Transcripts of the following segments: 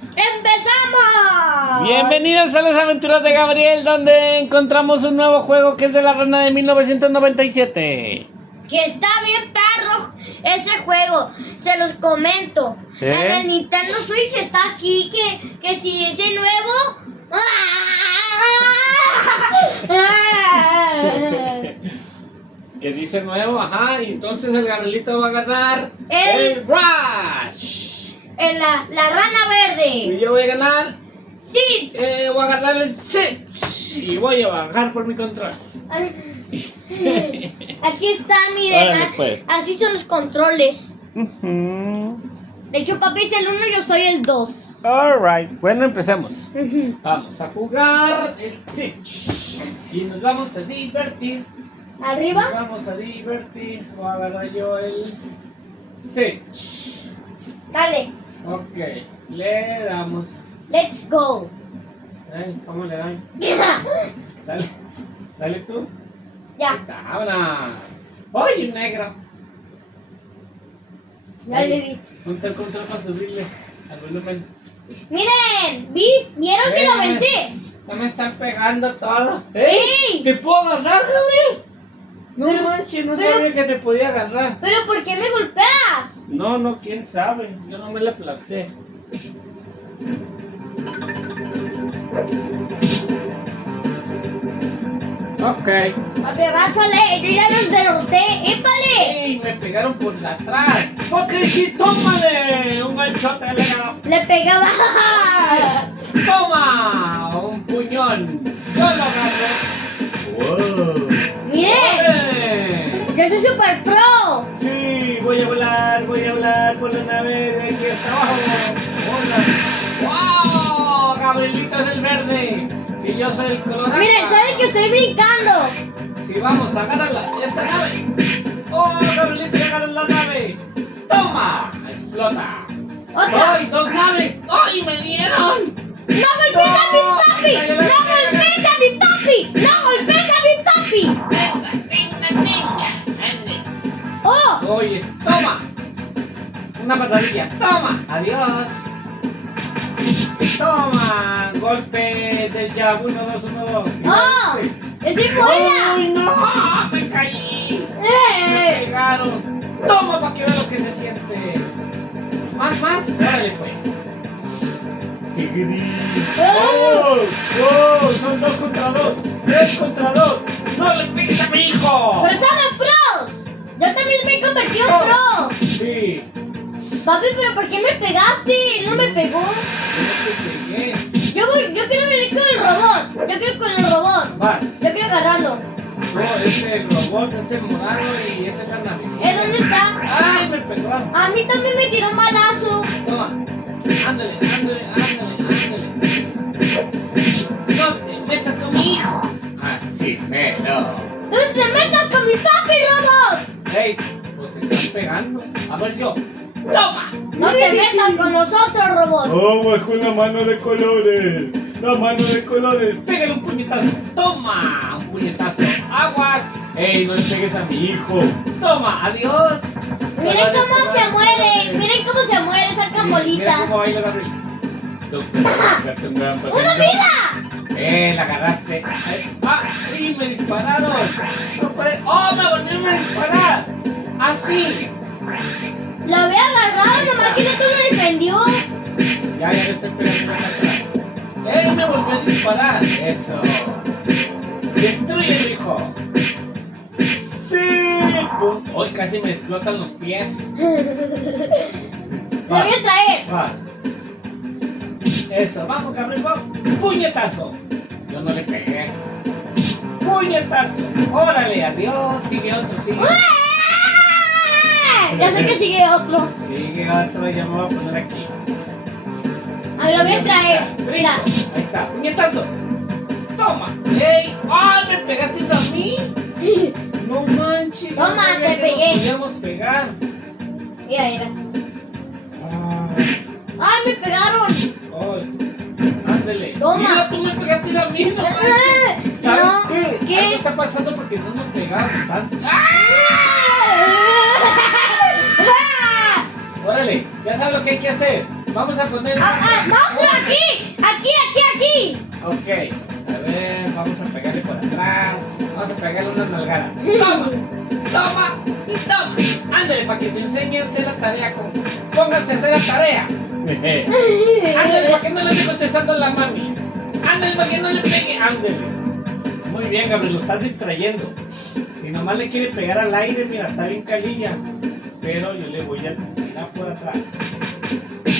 ¡Empezamos! Bienvenidos a las aventuras de Gabriel, donde encontramos un nuevo juego que es de la rana de 1997. Que está bien perro ese juego, se los comento. ¿Eh? En el Nintendo Switch está aquí que si ese nuevo... ¿Qué dice nuevo? Ajá, y entonces el Gabrielito va a ganar El- Rush. La rana verde. Y yo voy a ganar, Sí. voy a ganar el Switch. Y voy a bajar por mi control. Aquí está, miren. Órale, pues. Así son los controles. Ujú. De hecho, papi es el 1 y yo soy el 2. Alright, bueno, empecemos. Vamos a jugar el Switch. Y nos vamos a divertir. Nos Arriba. vamos a divertir. Voy a agarrar yo el Switch. Dale. Ok, le damos. Let's go. Ay, ¿cómo le dan? Dale, dale tú. Ya. ¡Habla! ¡Ay, un negro! Ya le di. Ponte el control para subirle al volumen. Miren, ¿vieron que lo aventé? Ya me están pegando todo. ¡Ey! ¿Te puedo agarrar, Gabriel? No Pero- manches, no pero- sabía que te podía agarrar. ¿Pero por qué me golpeas? No, quién sabe. Yo no me la aplasté. Ok. Papi, avanzale, yo ya los derroté. ¡Épale! ¡Ey! Me pegaron por atrás. Ok, sí, tómale. Un ganchote le he dado. Le pegaba. ¡Toma! Un puñón. Yo lo agarré. ¡Wow! Miren, ¡Ole! yo soy super pro. Sí, voy a volar por la nave de aquí hasta abajo. ¡Wow! Gabrielito es el verde y yo soy el colorado. Miren, ¿saben que estoy brincando? Sí, vamos, agárrala, esta nave. ¡Oh, Gabrielito, ya agarró la nave! ¡Toma! ¡Explota! Otra. ¡Ay, dos naves! ¡Ay, me dieron! ¡No golpes a mi papi! ¡No golpes a mi papi! ¡No golpes a mi papi! ¡Oh! Oye, toma. Una patadilla. Toma. Adiós. Toma. Golpe del jab. 1, 2, 1, 2. ¡Oh! ¡Esa es buena! ¡Ay, no! Me caí. Me ¡Eh! pegaron. Toma para que vea lo que se siente. Más. Órale pues. ¡Oh! ¡Oh! Son 2 contra 2. 3 contra 2. ¡No le pegues a mi hijo! ¡Pero somos pros! ¡Yo también me he convertido en pro! Sí. Papi, ¿pero por qué me pegaste? Él no me pegó. Yo no te pegué. Yo quiero venir con el robot. Yo quiero con el robot. Vas. Yo quiero agarrarlo. No, ese robot, ese morado y ese es la navecita. ¿Eh, dónde está? ¡Ay, me pegó! A mí también me tiró un balazo. Toma. Ándale. No te metas con mi hijo. Así, mero. ¡No te metas con mi papi, robot! Ey, pues se están pegando. A ver yo. ¡Toma! ¡No te metas con nosotros, robot! Oh, es con la mano de colores. La mano de colores. Pégale un puñetazo. ¡Toma! Un puñetazo. ¡Aguas! ¡Ey, no le pegues a mi hijo! ¡Toma! ¡Adiós! Miren cómo se muere. Miren cómo se muere. Sacan Mira bolitas. cómo baila Gabriel. ¡Una vida! La agarraste. ¡Ay, me dispararon! No puede. ¡Oh, me volvieron a disparar! ¡Así! La había agarrado, nomás que no te lo defendió. Ya le estoy pegando la cara. ¡Él me volvió a disparar! ¡Eso! ¡Destrúyelo, hijo! ¡Sí! ¡Pum! ¡Hoy casi me explotan los pies! La voy a traer. Va. Eso, vamos, Gabriel, vamos. ¡Puñetazo! Yo no le pegué. ¡Puñetazo! ¡Órale! ¡Adiós! Sigue otro, sigue. ¡Ué! Ya sé que sigue otro. Sigue otro, ya me voy a poner aquí. A ver, lo voy a traer. Mira. Ahí está, puñetazo. Toma. ¡Ey! ¡Ay, me pegaste a mí! No manches. Toma, no sabía te que pegué. nos podíamos pegar. Mira. Ah, ¡Ay, me pegaron! ay. Ándale. Toma. Mira, tú me pegaste a mí, no manches. ¿Sabes No, qué? ¿qué? Algo está pasando porque no nos pegamos antes. Órale, ya sabes lo que hay que hacer. Vamos a poner. Monstruo, aquí. Aquí. Ok. A ver, vamos a pegarle por atrás. Vamos a pegarle una nalgada. Toma. Y toma. Ándale, para que te enseñe a hacer la tarea. Póngase a hacer la tarea. Ándale, para que no le esté contestando a la mami. Ándale, para que no le pegue. Ándale. Muy bien, Gabriel, lo estás distrayendo. Y nomás le quiere pegar al aire, mira, está bien calilla. Pero yo le voy a tirar por atrás.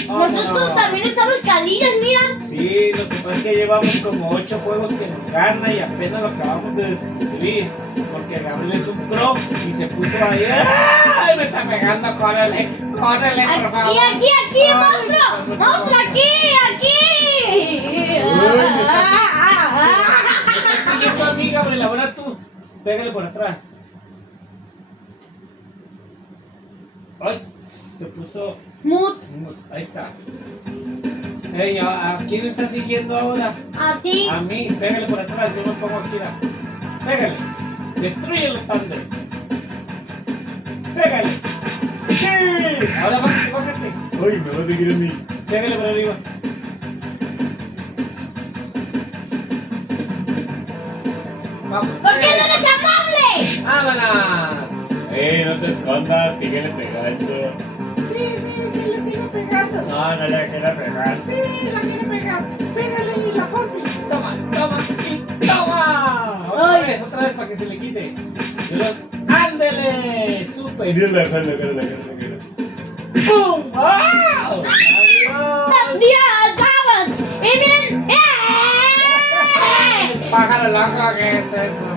Nosotros también estamos calillas, mira. Sí, lo que pasa es que llevamos como 8 juegos que nos gana y apenas lo acabamos de descubrir. Porque Gabriel es un pro y se puso ahí. ¡Ay! Me está pegando, córrele, por favor. Aquí, monstruo, aquí. Sigue tu amiga, Gabriel, ahora tú. Pégale por atrás. ¡Ay! Se puso. Mut, Ahí está. Ey, ¿a quién está siguiendo ahora? a ti. A mí, pégale por atrás, yo me pongo aquí. Pégale. Destruyelo, Thunder. Pégale. ¡Sí! Ahora bájate. Uy, me va a seguir a mí. Pégale por arriba. Vamos. ¿Por qué no eres amable? ¡Vámonos! No te escondas, síguele pegando. Sí, le sigo pegando. No le quiero pegar. Sí, la quiere pegar. Pégale y la pompi. Toma y toma. Otra vez para que se le quite. ¡Ándele! ¡Súper! Mira la cara. ¡Pum! ¡Wow! ¡Adiós, vamos! ¡Y miren! Pájaro loco, ¿qué es eso?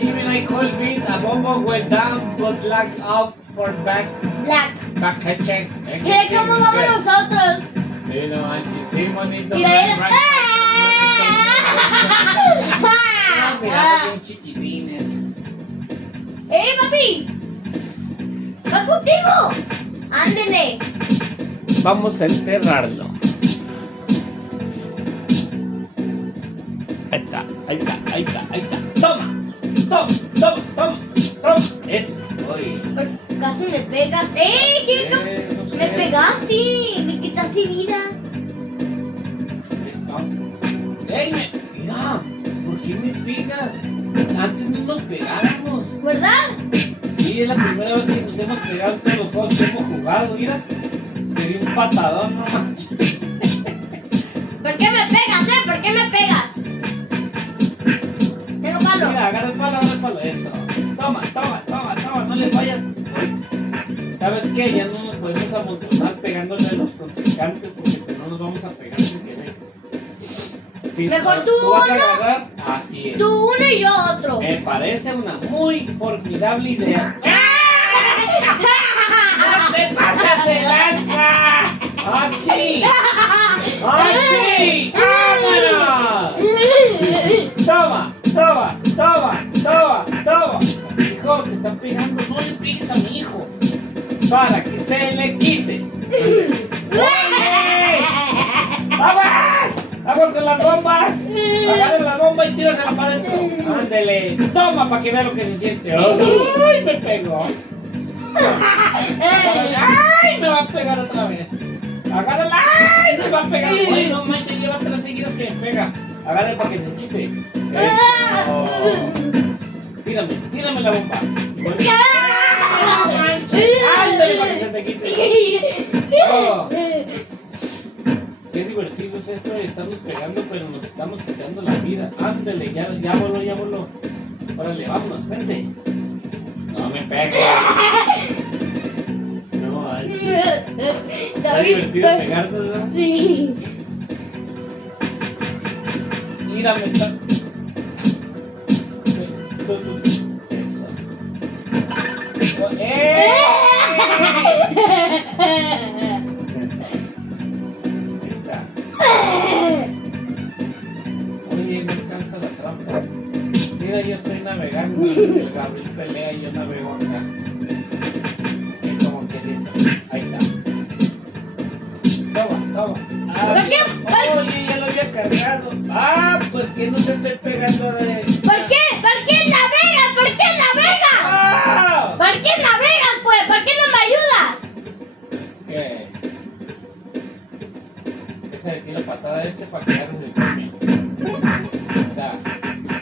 Even I call beat, a bombo went down, but lack out for back catching. ¿Cómo vamos nosotros? Sí, monito. Mira, Mira, bien chiquitines. papi! ¡Va contigo! ¡Ándele! Vamos a enterrarlo. Ahí está. Toma. Eso. Uy. Casi me pegas. ¿Qué? No sé. Me pegaste, me quitaste vida. Mira, ¿por qué me pegas? Antes no nos pegábamos. ¿Verdad? Sí, es la primera vez que nos hemos pegado en todos los juegos que hemos jugado, mira. Me di un patadón, no manches. ¿Por qué me pegas, ¿Por qué me pegas? Tengo palo. Mira, agarra el palo, eso. Toma, no le vayas. ¿Sabes qué? Ya no nos podemos amontonar pegándole a los contrincantes porque si no nos vamos a pegar sin querer. Sí, Mejor tú vas a uno. agarrar, así es. Tú uno y yo otro. Me parece una muy formidable idea. ¡No te pasas de lanza! ¡Así! ¡Así! ¡Vámonos! Toma. Hijo, te están pegando. No le pegues a mi hijo. Para que se le quite. ¡Vamos con las bombas! Agarra la bomba y tírasela para adentro. Ándele. Toma para que vea lo que se siente. ¡Ay, me pegó! ¡Ay, me va a pegar otra vez! ¡Agárrala! ¡Ay, me va a pegar! ¡Ay, no manches! Llévatela seguido que me pega. Agárrala para que se quite. Eso. Tírame la bomba. ¡No manches! ¡Ándale para que se te quite! Oh. Qué divertido es esto de estarnos pegando, pero nos estamos quitando la vida. Ándale, ya voló. Órale, vámonos, vente. No me pegues. No manches. Está divertido pegarnos, ¿verdad? Sí. Mírame, Eso. Oye, no alcanza la trampa. Mira, yo estoy navegando. El Gabriel pelea y yo navego acá. Y como queriendo. Ahí está. Toma. ¿Por qué? Oye, ya lo había cargado. Pues que no te estoy pegando de. ¿Por qué navegas? ¡Ah! ¿Por qué navegas, pues? ¿Por qué no me ayudas? ¿Qué? Déjale que la patada a este para que agarres el premio. Da.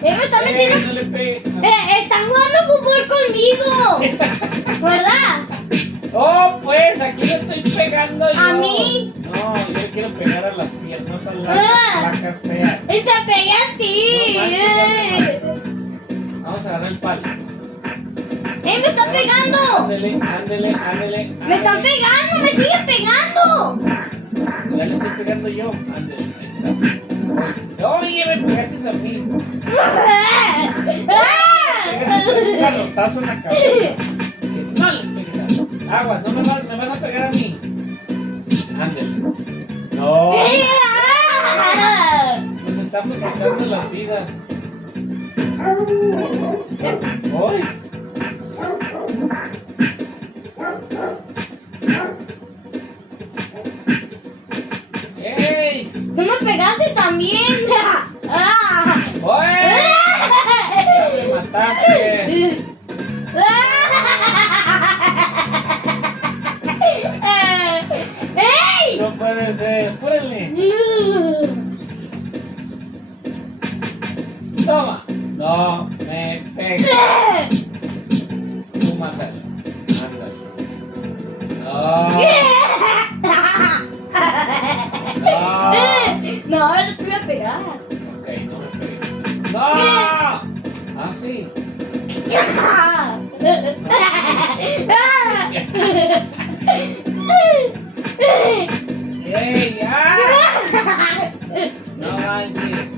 Me están metiendo. No le pegue. No. Están jugando fútbol conmigo. ¿Verdad? Oh, pues, aquí le estoy pegando yo. ¿A mí? No, yo le quiero pegar a las piernas a las Ah. placas feas. Y te pegué a ti. No manches, Vamos a agarrar el palo. Me están pegando. Ándele, ándele, ándele. Me están pegando, me siguen pegando. Ya le estoy pegando yo. Ándele, ahí está. Oye, me pegaste a mí. Pegaste un calotazo en la cabeza. No les pegues a mí. Aguas, no me vas a pegar a mí. Ándele. No. Nos estamos quitando las vidas. ¡Uy! ¡Ey! Tú me pegaste también. ¡Uy! ¡Ya me mataste! ¡Ey! No puede ser. ¡Fúrenle! ¡Toma! No me pegues. Tú mátalo. Ándale. No. No. No, no te voy a pegar. Ok, no me pegues. ¡No! Ah, sí. ¡Ey! ¡Ah! No manches.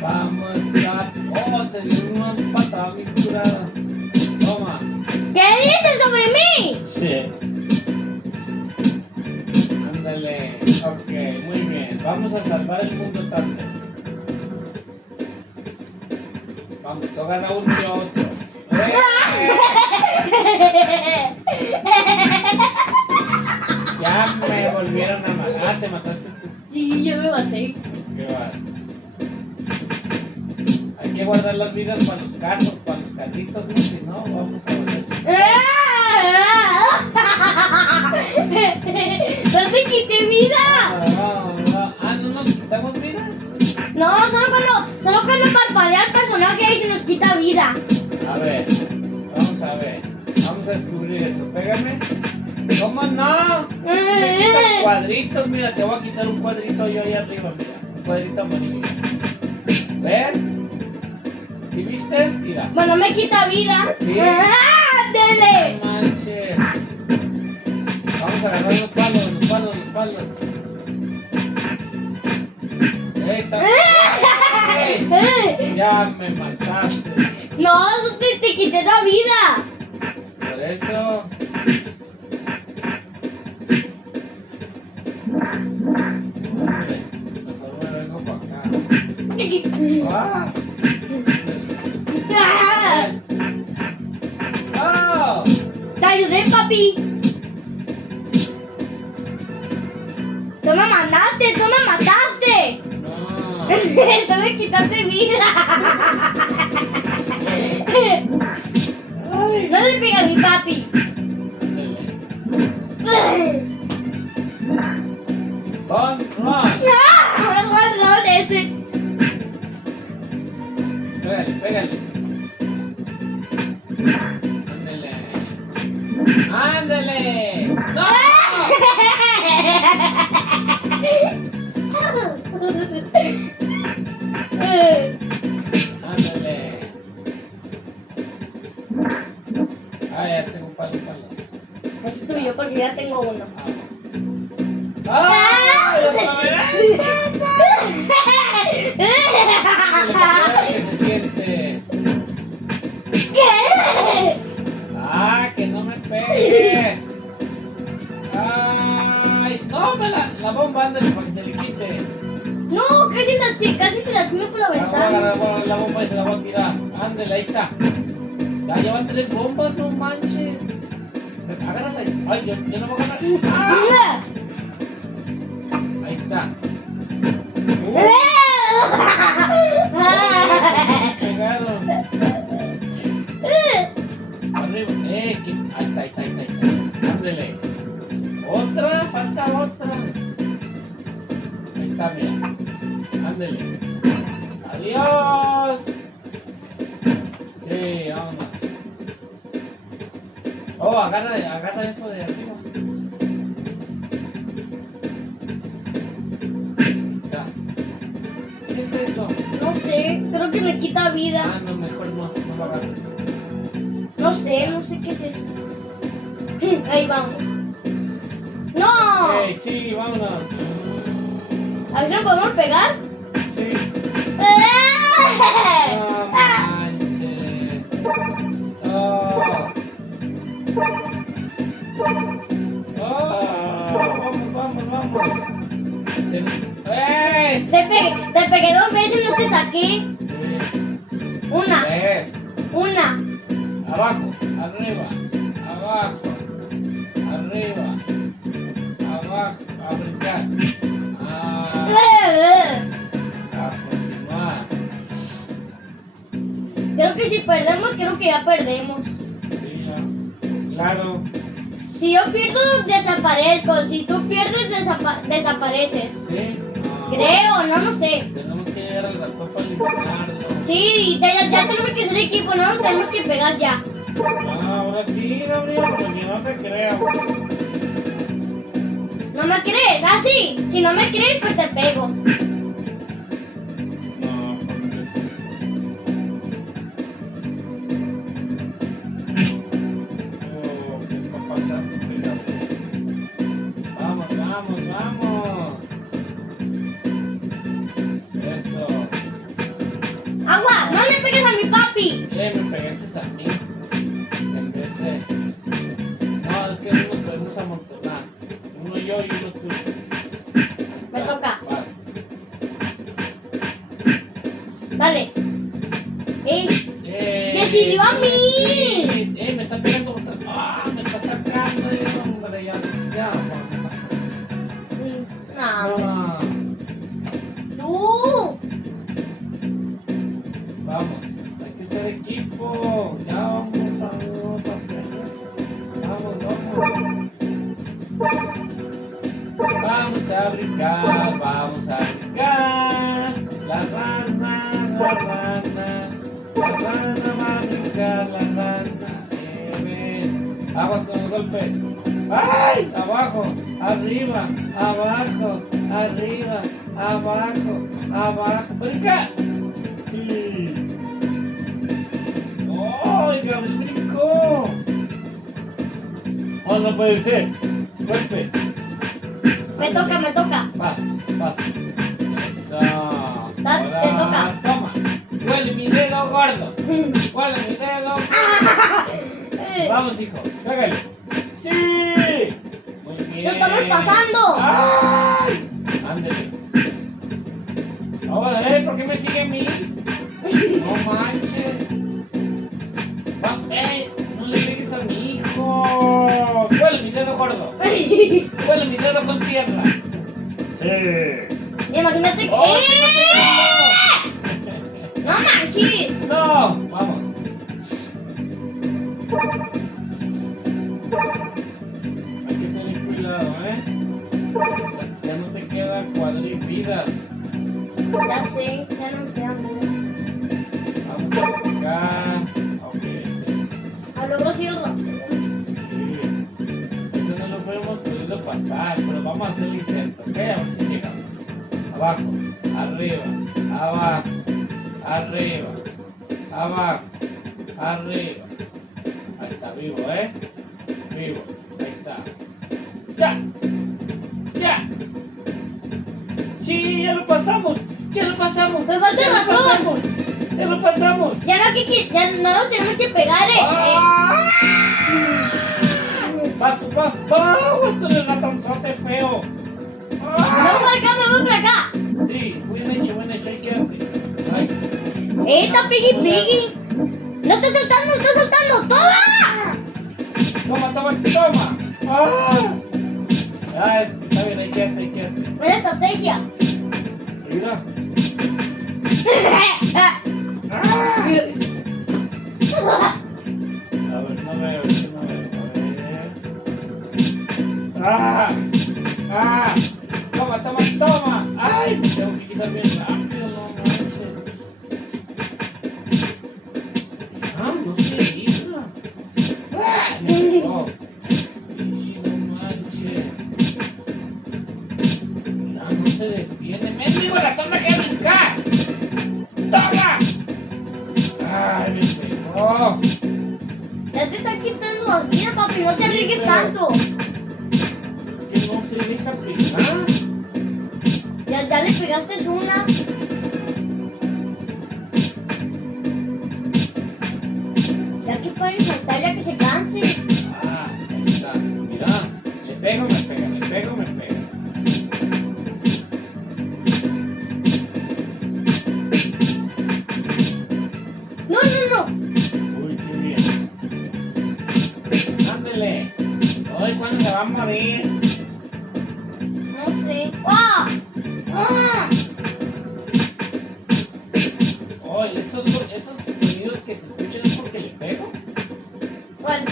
Vamos a... ¡Oh! Te dio una patada bien curada. Toma. ¿Qué dices sobre mí? Sí. Ándale. Ok, muy bien. Vamos a salvar el mundo Thunder. Vamos, tú gana uno y yo otro. Ya me volvieron a matar. Ah, te mataste tú. Sí, yo me maté. Qué va. Hay que guardar las vidas para los carros, para los carritos, ¿no? Si no, vamos a volver. ¿No te quité vida? Ah, ¿no nos quitamos vida? No, solo cuando parpadea el personaje ahí se nos quita vida. A ver, vamos a ver. Vamos a descubrir eso. Pégame. ¿Cómo no? Me quitan cuadritos. Mira, te voy a quitar un cuadrito yo ahí arriba, mira. Un cuadrito amarillo. ¿Ves? ¿Sí viste? Mira. Bueno, me quita vida. Sí. ¡Ándele! No manches. Vamos a agarrar los palos. Está... Ya me mataste. No, eso te quité la vida. Por eso. Hombre, mejor me vengo para acá. ¡Ah! ¡Oh! Te ayudé, papi. Tú me mataste. No. Tú me quitaste vida. Ay. No le pegas a mi papi. Ándale. Run. No, ese. Pégale. Ándale. ¡No! Ándale. Ah, ya tengo palo. Es tuyo porque ya tengo uno. ¡Ah! ¡Otra vez! ¿Qué se siente? ¿Qué? ¡Ah, que no me pegues! ¡Ay! ¡No, la bomba, ándale, para que se le quite! No, casi se la tiro por la La voy a ventana. agarrar la bomba y se la voy a tirar. Ándale, ahí está. Ya llevan 3 bombas, no manches. Agárrala ahí. Ay, yo no voy a ganar. ¡Ah! Ahí está. Pegaron. Arriba. Ahí está. Ándale. Oh, agarra eso de arriba. Ya. ¿Qué es eso? No sé, creo que me quita vida. Ah, no, mejor no lo agarres. No sé qué es eso. Ahí vamos. ¡No! Ey, sí, vámonos. A ver si lo podemos pegar. Sí. ¡Eh! No manches. Oh. Oh, vamos. ¡Ey! Te pegué 2 veces y no te saqué. Una. Tres. Abajo, arriba, abajo, arriba, abajo, a brincar. A continuar. Creo que si perdemos, creo que ya perdemos. Sí, ya. Claro. Si yo pierdo, desaparezco. Si tú pierdes, desapareces. Sí. Creo, no sé. Tenemos que llegar al ratón para eliminarlo. Sí, ya tenemos que ser equipo, no nos tenemos que pegar ya. Ahora sí, Gabriel, porque no te creo. ¿No me crees? Ah, sí. Si no me crees, pues te pego. No, ¿por qué es eso? Oh, ¿qué está pasando, Gabriel? Vamos. Eso. ¡Agua! ¡No le pegues a mi papi! Me pegaste a mí. En vez de... No, es que no nos podemos amontonar. Uno yo y uno tú. Me toca. Vale. Dale. ¡Decidió a mí! Me está pegando. Me está sacando. Hombre, ya. No. No. Tú. Vamos, hay que ser equipo. Ya vamos a pelear. Vamos. Vamos a brincar. La rana va a brincar, la rana. Ven. Aguas con los golpes. ¡Ay! Abajo, arriba, abajo, ¡brinca! Sí. ¡Ay, Gabriel brincó! Oh, no puede ser. Golpes. Me toca. Vas. Eso. Te toca. Toma. Huele mi dedo gordo. Vamos, hijo. Pégale. ¡Sí! Muy bien. ¡Lo estamos pasando! ¡Ay! Ándale. Ahora, ¿por qué me sigue a mí? No manches. No le pegues a mi hijo. Huele mi dedo gordo. Huele mi dedo con tierra. Sí. Imagínate que... ¡Oh, ¡No manches! no! Vamos. Hay que tener cuidado, Ya no te queda cuadrividas. Ya sé, ya no me quedan vidas. Vamos a tocar. Ok, A luego sí lo rastro. sí. Eso no lo podemos podido pasar, pero vamos a hacer el intento, ¿ok? A ver si llegamos. Abajo, arriba, abajo, arriba. Ahí está, vivo, Vivo, ahí está. ¡Ya! ¡Sí, ya lo pasamos! Me falta el ratón. ¡Ya lo pasamos! Ya no nos tenemos que pegar, ¡Vas con el ratonzote feo! Vamos para acá. Sí, buen hecho, ahí quédate. Ay. Está Piggy. No está saltando. ¡Toma! Toma. Está bien, ahí quédate. Buena estrategia. Mira. A ver, no veo. A ver. Toma. Ay, me tengo que quitar bien rápido, no manches. No se hija. No. pegues pero- tanto. Que no se deja pegar. Ya le pegaste una. Ya que pare de saltar, ya que se canse. Ah, ahí está. Mira, le pego, me pega, le pego, me pega. No. Uy, qué bien. Ándele. Hoy, ¿cuándo se va a morir? No sé. ¡Ah! ¡Ah! Hoy, esos sonidos que se escuchan es porque le pego. ¿Cuál?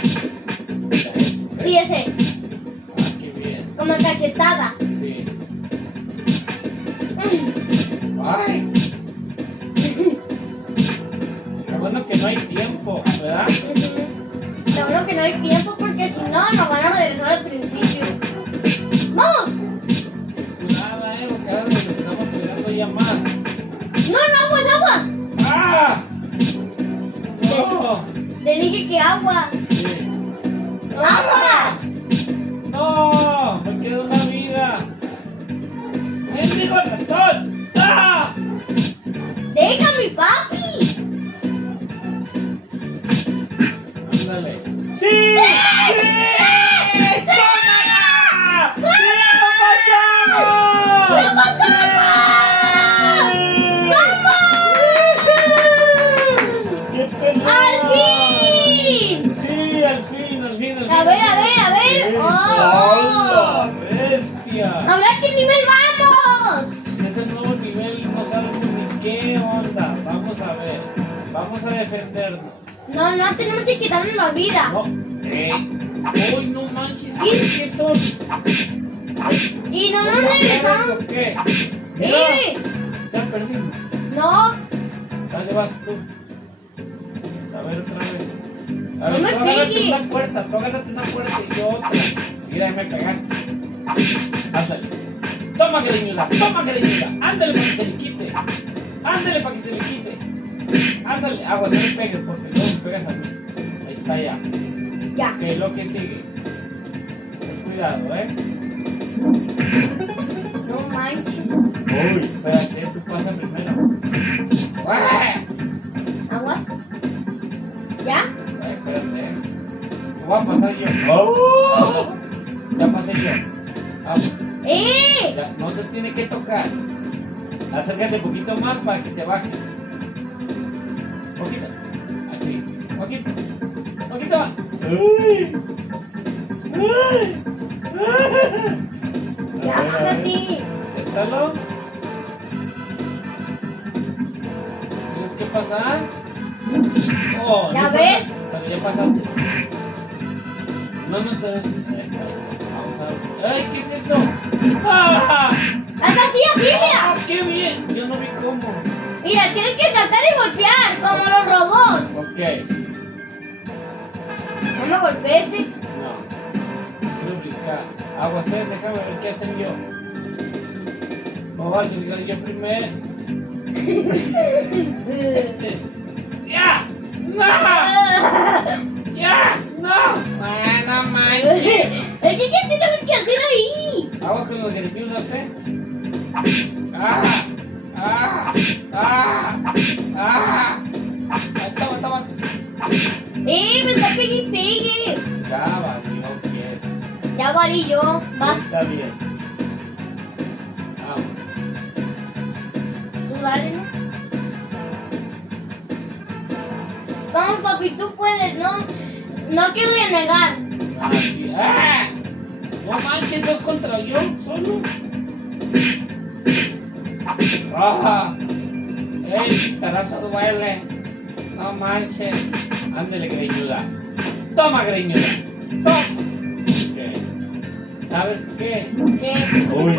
Ya es, Sí, ese. Ah, qué bien. Como cachetada. Sí. Ay. Qué bueno que no hay tiempo, ¿verdad? Lo bueno que no hay tiempo porque si no, nos van a regresar al principio. ¡Vamos! Nada, porque ahora nos estamos pegando ya más. ¡No, aguas! ¡Ah! ¡No! Te dije que aguas. Sí. ¡Aguas! ¡No! Me queda una vida. ¡Mendigo ratón! ¡Ah! ¡Deja a mi papi! Ándale. ¡Sí! ¡Sí! ¡Tómala! ¡Sí! ¡Lo pasamos! ¡Lo pasamos! ¡Vamos! ¡Qué pelea! ¡Al fin! Sí, al fin. A ver. Sí. ¡Oh! ¡Hola, bestia! ¿Ahora qué nivel vamos? Es el nuevo nivel, no sabemos ni qué onda. Vamos a ver. Vamos a defendernos. No, tenemos que quitarnos la vida. No. ¡Uy, no manches! ¿Y? ¿Qué son? Y no nos ¿Son regresamos. mujeres o qué? Mira, ¡Sí! ya perdí. No, Dale, vas tú. A ver, otra vez. A No ver, me tú agárrate pegues. una puerta, y yo otra. Mira, me pegaste. Ándale. Toma, greñuda. Ándale para que se le quite. Ándale. Agua, no me pegues porque luego me pegas a mí. Ahí está ya. ya. Ok, lo que sigue. Ten cuidado, No manches. Uy, espérate, tú pasa primero. ¡Ah! ¿Aguas? ¿Ya? Ay, espérate, Voy a pasar yo. ¡Oh! Ya pasé yo. Vamos. ¡Eh! No te tiene que tocar. Acércate un poquito más para que se baje. Poquito. Así. Poquito más. ¡Uy! Ya, bájate. Inténtalo. Tienes que pasar. Oh, ¿Ya no ves? pasas, pero ya pasaste. No nos te... Vamos a ver. ¡Ay, qué es eso! ¡Ah! Haz así, mira. ¡Ah, qué bien! Yo no vi cómo. Mira, tienes que saltar y golpear, como los robots. Ok. No me golpees. No. Quiero brincar. Aguacero, déjame ver qué hacen yo. Voy a arriesgar yo primero. ¡Ya! ¡No! ¡Ya! ¡No! ¡Bueno, manches! ¿Qué tienes que hacer ahí? Agua con los greñudas, ¡Ah! ¡Ah! ¡Ah! ¡Ah! Ahí toma. Me está pegue. Ya valió, ¿qué es? Ya valí yo. Vas, Está bien. Vamos. tú dale, ¿no? Vamos, papi, tú puedes, no quiero renegar. Así. ¡Ah! No manches, dos contra yo, solo. ¡Ah! ¡Ey, tarazo duele! No manches. Ándele, greñuda. Toma, greñuda. Toma. Ok. ¿Sabes qué? ¿Qué? Uy.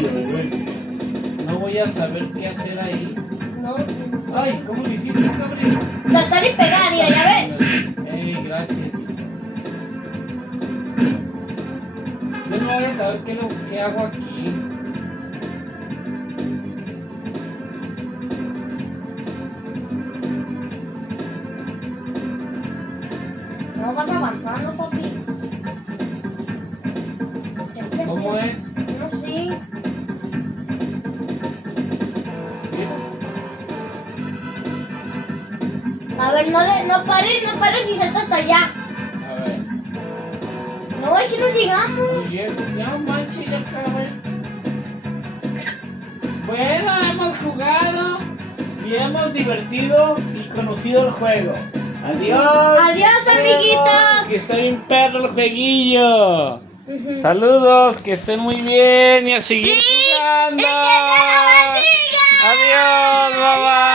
No voy a saber qué hacer ahí. No. Ay, ¿cómo lo hiciste, cabrón? Saltar y pegar, mira, ya ves. Ey, gracias. Yo no voy a saber qué hago aquí. No vas avanzando, papi. ¿Cómo es? No sé. Mira. A ver, no pares y salta hasta allá. A ver. No, es que no llegamos. Ya manches, ya acabé. Bueno, hemos jugado y hemos divertido y conocido el juego. Adiós. Adiós, amiguitos. Que está bien perro el jueguillo. Ujú. Saludos, que estén muy bien y a seguir Sí, jugando. ¡y que Dios los bendiga! Adiós, bye bye.